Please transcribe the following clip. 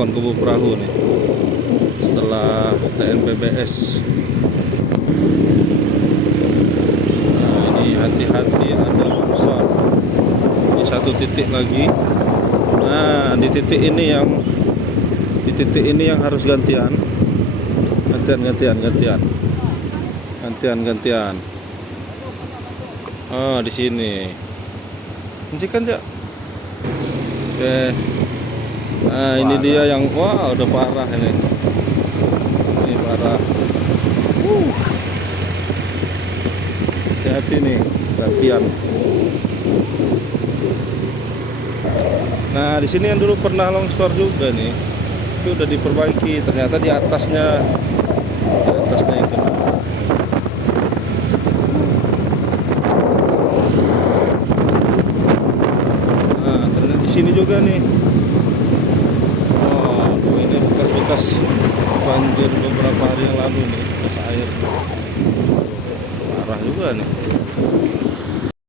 Kon Kubu Perahu nih setelah TNPBS. Nah, ini hati-hati ada longsor. Ini satu titik lagi. Nah, di titik ini yang harus gantian. Gantian. Oh, di sini. Hentikan ya. Oke. Nah, ini dia yang wah udah parah ini. Ini parah. Hati-hati nih, gantian. Nah, di sini yang dulu pernah longsor juga nih. Itu udah diperbaiki, ternyata di atasnya itu. Nah, ternyata di sini juga nih. Oh, ini bekas banjir beberapa hari yang lalu nih, bekas air. Parah juga nih.